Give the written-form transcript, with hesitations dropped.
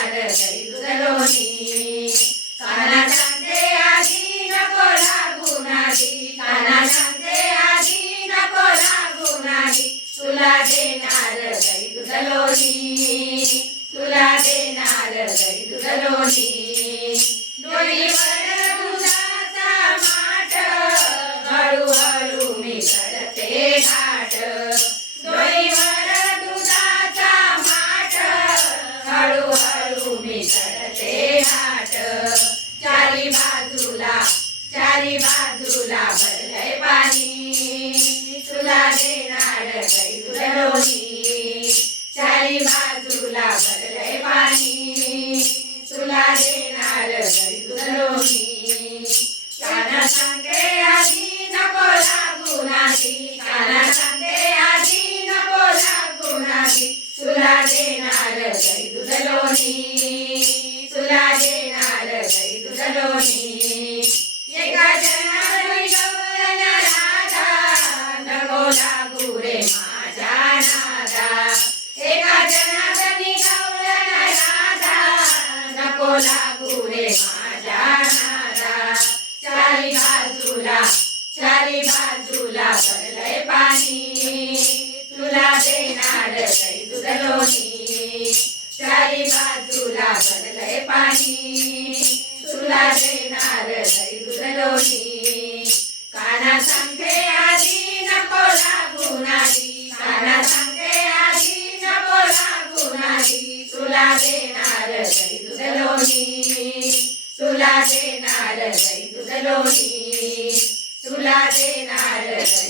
देणार गाई दूध लोणी काना सांगते आधी नको लागू नादी काना सांगते आधी नको लागू नादी तुला देणार गाई दूध लोणी तुला देणार गाई दूध लोणी डोईवर दुधाचा माठ हळूहळू मी चढते घाट डोईवर दुधाचा माठ हळूहळू मी चढते घाट चारी बाजूला भरलंय पाणी तुला देणार गाई दूध लोणी चारी बाजूला भरलंय पाणी तुला देणार गाई दूध लोणी काना सांगते आधी नको लागू नादी काना सांगते आधी नको लागू नादी तुला देणार गाई दूध लोणी तुला देणार गाई दूध लोणी एका जनावरी गवळण राधा नको लागू रे माझ्या नादा एका जनावरी गवळण राधा नको लागू रे माझ्या नादा चारी बाजूला भरलंय पाणी तुला देणार गाई दूध लोणी चारी बाजूला भरलंय पाणी तुला देणार गाई दूध लोणी काना सांगते आधी नको लागू नादी काना सांगते आधी नको लागू नादी तुला देणार गाई दूध लोणी तुला देणार गाई दूध लोणी तुला देणार गाई